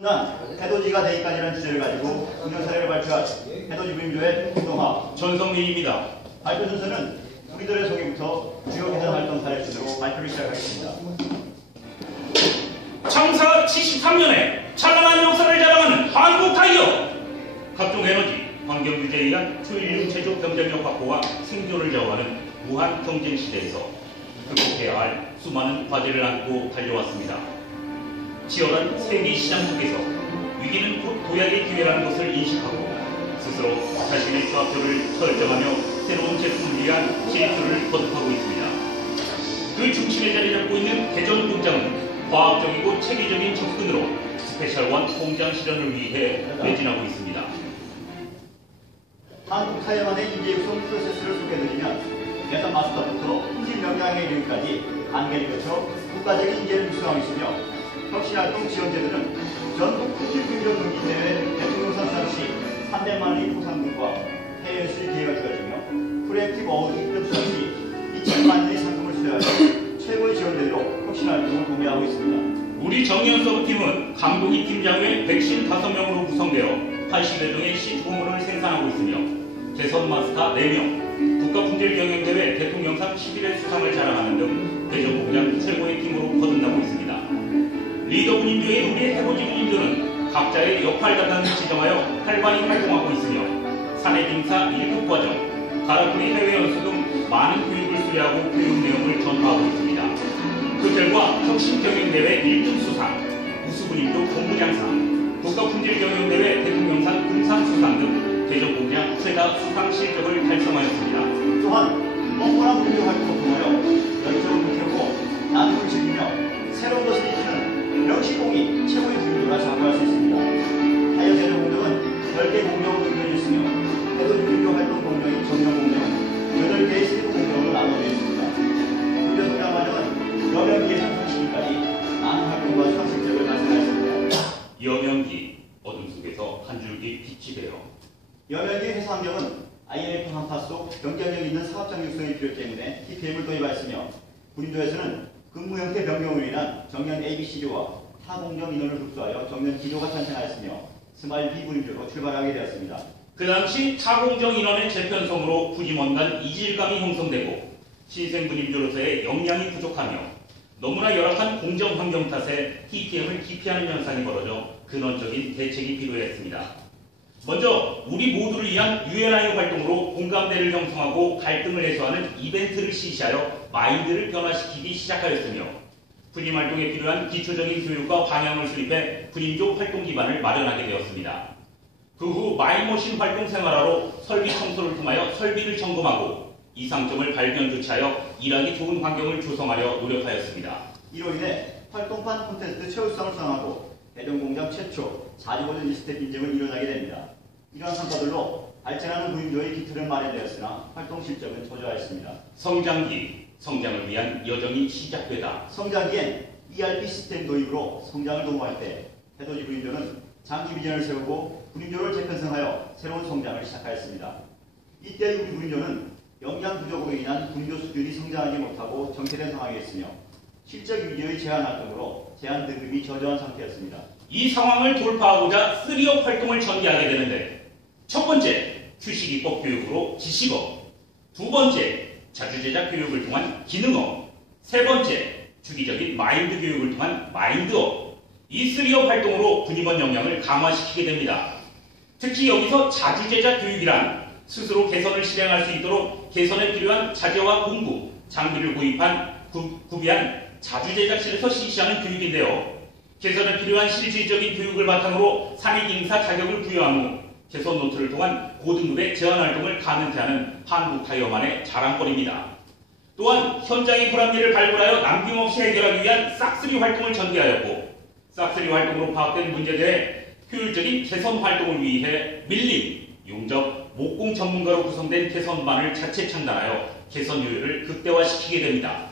난 해돋이가 되기까지라는 주제를 가지고 운영 사례를 발표한 해돋이 부임조의 홍동화 전성민입니다. 발표 순서는 우리들의 소개부터 주요 개선 활동 사례 순으로 발표를 시작하겠습니다. 창사 73년에 찬란한 역사를 자랑하는 한국 타이어 각종 에너지, 환경 규제에 의한 초일류 제조 경쟁력 확보와 생존을 좌우하는 무한 경쟁 시대에서 극복해야 할 수많은 과제를 안고 달려왔습니다. 치열한 세계 시장 속에서 위기는 곧 도약의 기회라는 것을 인식하고 스스로 자신의 좌표를 설정하며 새로운 제품을 위한 실수를 거듭하고 있습니다. 그 중심에 자리 잡고 있는 대전 공장은 과학적이고 체계적인 접근으로 스페셜원 공장 실현을 위해 매진하고 있습니다. 한국 타이어만의 인재 육성 프로세스를 소개해드리면 개선 마스터부터 품질 명량에 이르기까지 단계를 거쳐 국가적인 인재를 육성하고 있으며 혁신활동 지원제도는 전국 품질 긍정 경기대회 대통령 선상 시 300만 원의 포상금과 해외 수입 기회가 주어지며 프로액티브 어워드 입점 시 2천만 원의 상금을 수여하여 최고의 지원제도로 혁신활동을 도모하고 있습니다. 우리 정의연 서브팀은 감독이 팀장 외 115명으로 구성되어 80여 종의 시품물을 생산하고 있으며 개선 마스터 4명, 국가품질경영대회 대통령상 11회 수상을 자랑하는 등 대전 공장 최고의 팀으로 거듭나고 있습니다. 리더 분인조의 우리 해보지 분인조는 각자의 역할 담당을 지정하여 활발히 활동하고 있으며 사내 빙사 1급 과정, 가라프리 해외 연수 등 많은 교육을 수료하고 교육 내용을 전파하고 있습니다. 그 결과 혁신경영대회 1등 수상, 우수분인도 본부장상, 국가품질경영대회 대통령상 금상 수상 등 대전공장 최다 수상 실적을 달성하였습니다. 또한 뻔뻔한 운동 활동을 통하여 여명기 회사 환경은 IMF 한파 속 경쟁력 있는 사업장 육성이 필요 때문에 TPM을 도입하였으며 군인조에서는 근무 형태 변경으로 인한 정년 ABC조와 타공정 인원을 흡수하여 정년 기조가 탄생하였으며 스마일 B 군인조로 출발하게 되었습니다. 그 당시 타공정 인원의 재편성으로 부임원 간 이질감이 형성되고 신생분임조로서의 역량이 부족하며 너무나 열악한 공정 환경 탓에 TPM을 기피하는 현상이 벌어져 근원적인 대책이 필요했습니다. 먼저 우리 모두를 위한 UNI 활동으로 공감대를 형성하고 갈등을 해소하는 이벤트를 실시하여 마인드를 변화시키기 시작하였으며 분임 활동에 필요한 기초적인 교육과 방향을 수립해 분임조 활동 기반을 마련하게 되었습니다. 그 후 마이머신 활동 생활화로 설비 청소를 통하여 설비를 점검하고 이상점을 발견 조치하여 일하기 좋은 환경을 조성하려 노력하였습니다. 이로 인해 활동판 콘텐츠 최우수상을 수상하고 대전공장 최초 자주고전 리스트 인증을 이뤄나게 됩니다. 이러한 성과들로 발전하는 군인조의 기틀은 마련되었으나 활동 실적은 저조하였습니다. 성장기, 성장을 위한 여정이 시작되다. 성장기엔 ERP 시스템 도입으로 성장을 도모할 때 해돋이 군인조는 장기 비전을 세우고 군인조를 재편성하여 새로운 성장을 시작하였습니다. 이때 우리 군인조는 영양 부족으로 인한 군인조 수준이 성장하지 못하고 정체된 상황이었으며 실적 위기의 제한 활동으로 제한 등급이 저조한 상태였습니다. 이 상황을 돌파하고자 3업 활동을 전개하게 되는데 첫 번째, 휴식입법 교육으로 지식업 두 번째, 자주제작 교육을 통한 기능업 세 번째, 주기적인 마인드 교육을 통한 마인드업 이 3업 활동으로 군임원 역량을 강화시키게 됩니다. 특히 여기서 자주제작 교육이란 스스로 개선을 실행할 수 있도록 개선에 필요한 자재와 공구, 장비를 구입한 구, 구비한 자주제작실에서 실시하는 교육인데요. 개선에 필요한 실질적인 교육을 바탕으로 산익인사 자격을 부여한 후 개선 노트를 통한 고등급의 제한 활동을 가능케 하는 한국타이어만의 자랑거리입니다. 또한 현장의 불합리를 발굴하여 남김없이 해결하기 위한 싹쓸이 활동을 전개하였고 싹쓸이 활동으로 파악된 문제에 대해 효율적인 개선 활동을 위해 밀림, 용접, 목공 전문가로 구성된 개선반을 자체 창단하여 개선 효율을 극대화시키게 됩니다.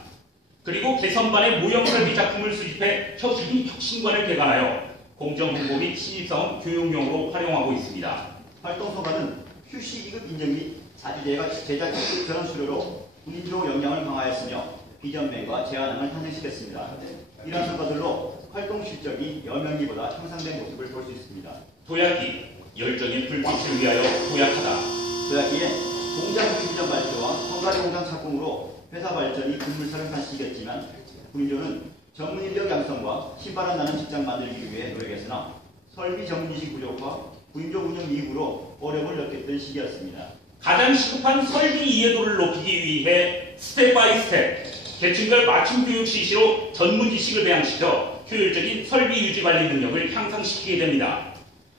그리고 개선반의 모형 설비 작품을 수집해 혁신, 혁신관을 개관하여 공정 홍보 및 신입사원 교육용으로 활용하고 있습니다. 활동 소관은 QC 2급 인정 및 자주제작 제작 전원 수료로 군인조 역량을 강화하였으며 비전맨과 제한항을 탄생시켰습니다. 이러한 성과들로 활동 실적이 여명기보다 향상된 모습을 볼 수 있습니다. 도약기 열정의 불빛을 위하여 도약하다. 도약기엔 공장 주기전 발표와 헝가리 공장 착공으로 회사 발전이 급물살을 한 시기였지만 구인조는 전문 인력 양성과 신바람 나는 직장 만들기 위해 노력했으나 설비 전문지식 부족과 구인조 운영 미국으로 어려움을 겪었던 시기였습니다. 가장 시급한 설비 이해도를 높이기 위해 스텝 바이 스텝 계층별 맞춤 교육 실시로 전문 지식을 배양시켜 효율적인 설비 유지 관리 능력을 향상시키게 됩니다.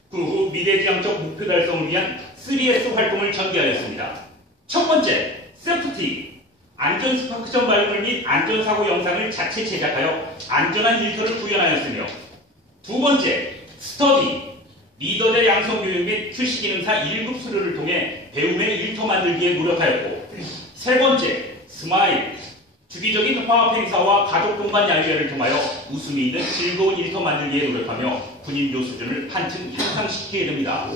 그 후 미래지향적 목표 달성을 위한 3S 활동을 전개하였습니다. 첫 번째, 세프티. 안전 스파크션 발굴 및 안전사고 영상을 자체 제작하여 안전한 일터를 구현하였으며 두 번째, 스터디. 리더대 양성 교육 및 QC 기능사 1급 수료를 통해 배움의 일터 만들기에 노력하였고 세 번째, 스마일. 주기적인 화합 행사와 가족 동반 야유회를 통하여 웃음이 있는 즐거운 일터 만들기에 노력하며 군인조 수준을 한층 향상시키게 됩니다.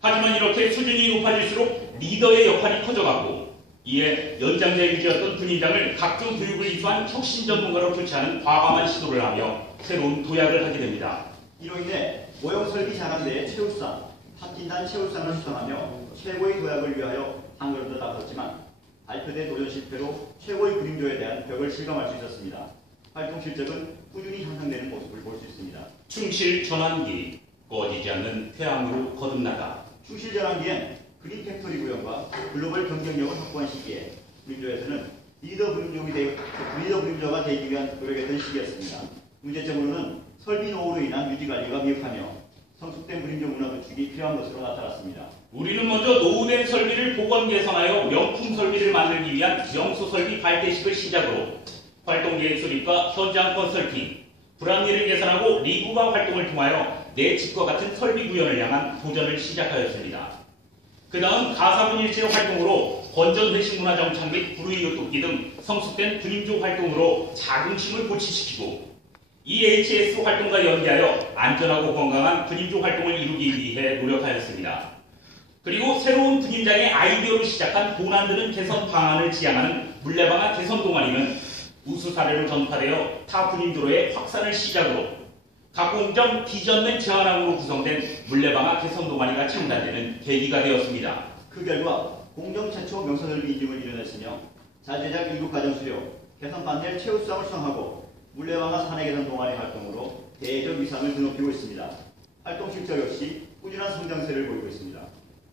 하지만 이렇게 수준이 높아질수록 리더의 역할이 커져가고 이에 연장자 유지였던 군인장을 각종 교육을 이수한 혁신 전문가로 교체하는 과감한 시도를 하며 새로운 도약을 하게 됩니다. 이로 인해 모형 설비 자랑대의 최우상, 탑진단 최우상을 수상하며 최고의 도약을 위하여 한 걸음 더 나섰지만 발표된 도전 실패로 최고의 그림조에 대한 벽을 실감할 수 있었습니다. 활동 실적은 꾸준히 향상되는 모습을 볼 수 있습니다. 충실 전환기 꺼지지 않는 태양으로 거듭나다. 충실 전환기엔 그린 팩토리 구현과 글로벌 경쟁력을 확보한 시기에 그림조에서는 리더 그림조가 되, 리더 그림조가 되기 위한 노력했던 시기였습니다. 문제점으로는 설비 노후로 인한 유지 관리가 미흡하며 성숙된 그림조 문화 구축이 필요한 것으로 나타났습니다. 우리는 먼저 노후된 설비를 복원 개선하여 명품 설비를 만들기 위한 명소 설비 발대식을 시작으로 활동 계획 수립과 현장 컨설팅, 불합리를 개선하고 리구가 활동을 통하여 내 집과 같은 설비 구현을 향한 도전을 시작하였습니다. 그 다음 가사분일체 활동으로 건전 회식 문화 정착 및 불우이웃 돕기 등 성숙된 군인조 활동으로 자긍심을 고취시키고 EHS 활동과 연계하여 안전하고 건강한 군인조 활동을 이루기 위해 노력하였습니다. 그리고 새로운 군인장의 아이디어로 시작한 돈안 드는 개선 방안을 지향하는 물레방아 개선 동아리는 우수 사례로 전파되어 타 군인조로의 확산을 시작으로 각 공정 비전맨 제안함으로 구성된 물레방아 개선 동아리가 창단되는 계기가 되었습니다. 그 결과 공정 최초 명사설비 인증을 이뤄냈으며 자제작 일국 가정 수료, 개선 판넬 최우 수상을 수상하고 물레방아 사내 개선 동아리 활동으로 대적 위상을 드높이고 있습니다. 활동 실적 역시 꾸준한 성장세를 보이고 있습니다.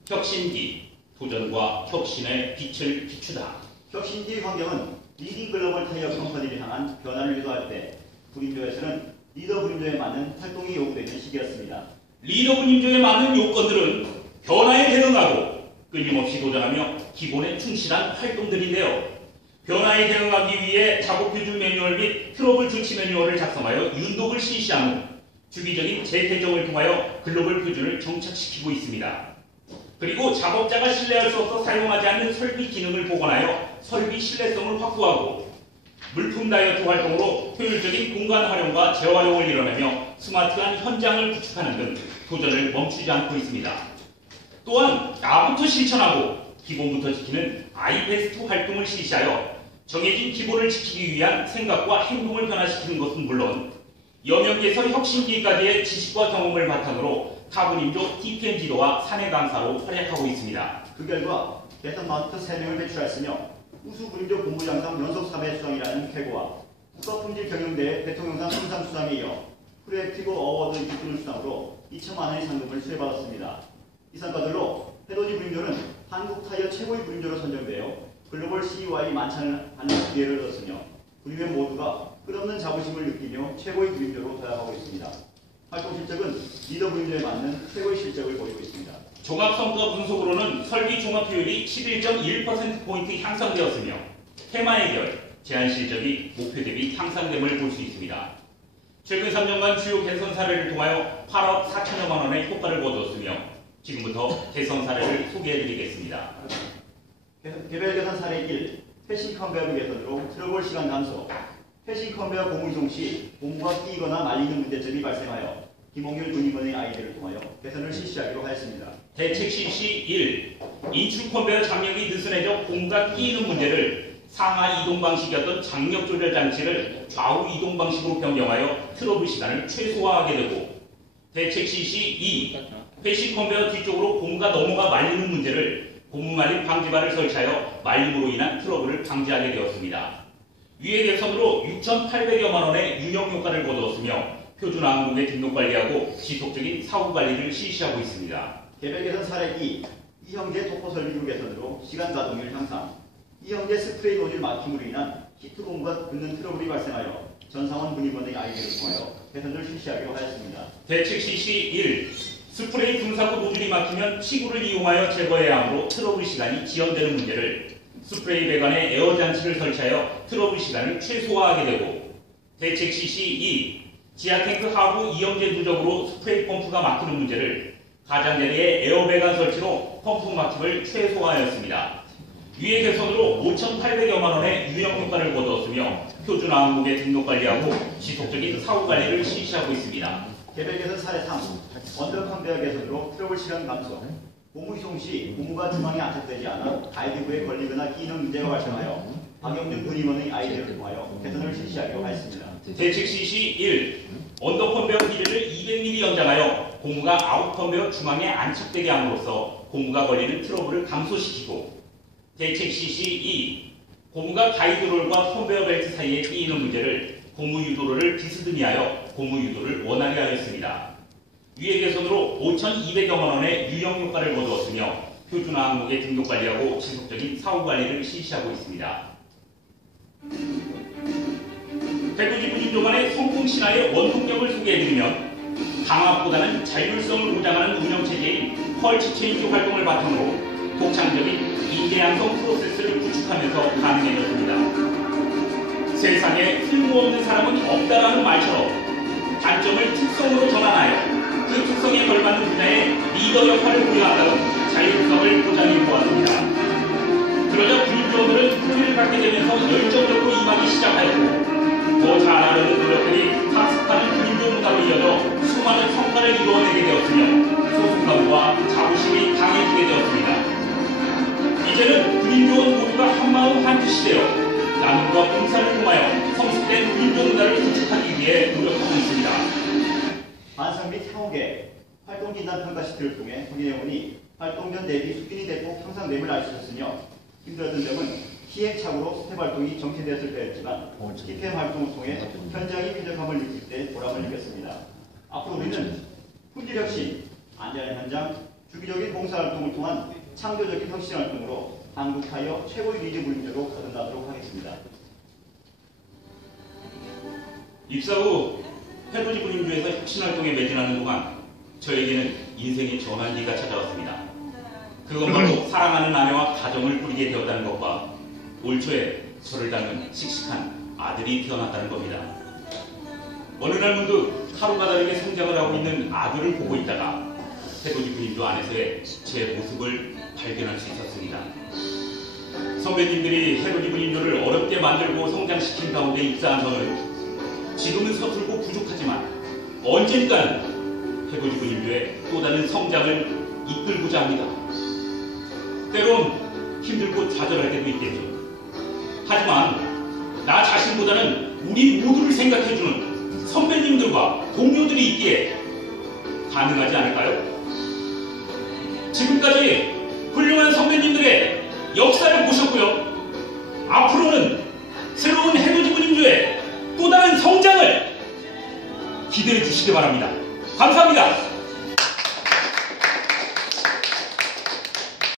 혁신기, 도전과 혁신의 빛을 비추다. 혁신지 환경은 리딩 글로벌 타이어 컴퍼니를 향한 변화를 유도할 때 구림조에서는 리더 구림조에 맞는 활동이 요구되는 시기였습니다. 리더 군인조에 맞는 요건들은 변화에 대응하고 끊임없이 도전하며 기본에 충실한 활동들인데요. 변화에 대응하기 위해 작업 규준 매뉴얼 및 트러블 조치 매뉴얼을 작성하여 윤독을 실시한 후 주기적인 재개정을 통하여 글로벌 표준을 정착시키고 있습니다. 그리고 작업자가 신뢰할 수 없어 사용하지 않는 설비 기능을 복원하여 설비 신뢰성을 확보하고 물품 다이어트 활동으로 효율적인 공간 활용과 재활용을 이뤄내며 스마트한 현장을 구축하는 등 도전을 멈추지 않고 있습니다. 또한 나부터 실천하고 기본부터 지키는 아이페스트 활동을 실시하여 정해진 기본을 지키기 위한 생각과 행동을 변화시키는 것은 물론 여명계에서 혁신기까지의 지식과 경험을 바탕으로 타군인조 TPM 지도와 사내 강사로 활약하고 있습니다. 그 결과 개선 마스터 3명을 배출했으며 우수 구림조 본부장상 연속 3회 수상이라는 쾌거와 국가품질 경영대회 대통령상 수상 수상에 이어 프로젝티브 어워드 이준을 수상으로 2천만 원의 상금을 수여받았습니다. 이 성과들로 해돋이 구림조는 한국 타이어 최고의 구림조로 선정되어 글로벌 CUI 만찬을 하는 기회를 얻었으며 구림회 모두가 끝없는 자부심을 느끼며 최고의 구림조로 도약하고 있습니다. 활동 실적은 리더 구림조에 맞는 최고의 실적을 보이고 있습니다. 종합성과 분석으로는 설비 종합 효율이 11.1%포인트 향상되었으며 테마 해결, 제한 실적이 목표 대비 향상됨을 볼 수 있습니다. 최근 3년간 주요 개선 사례를 통하여 8억 4천여만 원의 효과를 거두었으며 지금부터 개선 사례를 소개해드리겠습니다. 개별 개선 사례 1. 패싱 컨베어 개선으로 트러블 시간 감소. 패싱 컨베어 이송 시 공구가 끼거나 말리는 문제점이 발생하여 김홍률 군임원의 아이디를 통하여 개선을 실시하기로 하였습니다. 대책 실시 1. 인출 컨베어 장력이 느슨해져 공과 끼이는 문제를 상하 이동 방식이었던 장력 조절 장치를 좌우 이동 방식으로 변경하여 트러블 시간을 최소화하게 되고 대책 시시 2. 회식 컨베어 뒤쪽으로 고무가 넘어가 말리는 문제를 고무 말림 방지발을 설치하여 말림으로 인한 트러블을 방지하게 되었습니다. 위의 개선으로 6,800여만 원의 유형 효과를 거두었으며 표준 항공에 등록 관리하고 지속적인 사후 관리를 실시하고 있습니다. 개별 개선 사례 2. 이 형제 독보 설비구 개선으로 시간 가동률 향상. 이 형제 스프레이 노즐 막힘으로 인한 히트 공부가 붙는 트러블이 발생하여 전상원 분임원의 아이디어를 통하여 개선을 실시하기로 하였습니다. 대책 시시 1. 스프레이 분사구 노즐이 막히면 치구를 이용하여 제거해야 하므로 트러블 시간이 지연되는 문제를 스프레이 배관에 에어 장치를 설치하여 트러블 시간을 최소화하게 되고 대책 시시 2. 지하 탱크 하부 이형제 누적으로 스프레이 펌프가 막히는 문제를 가장자리에 에어 배관 설치로 펌프 막힘을 최소화하였습니다. 위의 개선으로 5,800여만 원의 유형 효과를 거두었으며 표준 항목에 등록 관리하고 지속적인 사후 관리를 실시하고 있습니다. 개별 개선 사례 3. 언더 컨베어 개선으로 트러블 시간 감소. 고무 이송 시 고무가 주방에 안착되지 않아 가이드부에 걸리거나 끼는 문제가 발생하여 박영준 분임원의 아이디어를 통하여 개선을 실시하기로 하였습니다. 대책 시시 1. 언더 컨베어 길이를 200mm 연장하여 고무가 아웃 컨베어 중앙에 안착되게 함으로써 고무가 걸리는 트러블을 감소시키고 대책 시시 2. 고무가 가이드롤과 컨베어 벨트 사이에 끼이는 문제를 고무 유도를 비스듬히 하여 고무 유도를 원활히 하였습니다. 위의 개선으로 5,200여만 원의 유형 효과를 거두었으며 표준화 항목에 등록 관리하고 지속적인 사후 관리를 실시하고 있습니다. 대구지 부진조간의 성풍 신화의 원동력을 소개해드리면 강압보다는 자율성을 보장하는 운영체제인 펄치 체인지 활동을 바탕으로 독창적인 인재양성 프로세스를 구축하면서 가능해졌습니다. 세상에 쓸모없는 사람은 없다라는 말처럼 단점을 특성으로 전환하여 그 특성에 걸맞는 분야의 리더 역할을 부여하다가 자율성을 보장해 보았습니다. 그러자 군인조들은 흥미를 갖게 되면서 열정적으로 임하기 시작하였고 더 잘하려는 노력들이 학습하는 문화로 이어져 수많은 성과를 이루어내게 되었으며 소속감과 자부심이 강해지게 되었습니다. 이제는 군인조원 모두가 한마음 한뜻이 되어 나눔과 봉사를 통하여 성숙된 문화를 구축하기 위해 노력하고 있습니다. 반성 및 향후계 활동 진단 평가 시트를 통해 확인해보니 활동 전 대비 수준이 됐고 항상 뇌을 알려주셨으며 힘들었던 점은 시행착오로 스텝 활동이 정체되었을 때였지만 TPM 활동을 통해 현장의 쾌적함을 느낄 때 보람을 느꼈습니다. 앞으로 우리는 품질 혁신, 안전한 현장, 주기적인 봉사활동을 통한 창조적인 혁신 활동으로 한국 타이어 최고의 리드 물리로 거듭나도록 하겠습니다. 입사 후 해돋이 군인조에서 혁신활동에 매진하는 동안 저에게는 인생의 전환기가 찾아왔습니다. 그건 바로 사랑하는 아내와 가정을 꾸리게 되었다는 것과 올 초에 저를 닮은 씩씩한 아들이 태어났다는 겁니다. 어느 날 문득 하루가 다르게 성장을 하고 있는 아들을 보고 있다가 해돋이 군인조 안에서의 제 모습을 발견할 수 있었습니다. 선배님들이 해돋이 군인조를 어렵게 만들고 성장시킨 가운데 입사한 저는 지금은 서툴고 부족하지만 언젠가는 해돋이 군인조의 또 다른 성장을 이끌고자 합니다. 때론 힘들고 좌절할 때도 있겠죠. 하지만 나 자신보다는 우리 모두를 생각해주는 선배님들과 동료들이 있기에 가능하지 않을까요? 지금까지 훌륭한 선배님들의 역사를 보셨고요. 앞으로는 새로운 군인조의 또 다른 성장을 기대해 주시기 바랍니다. 감사합니다.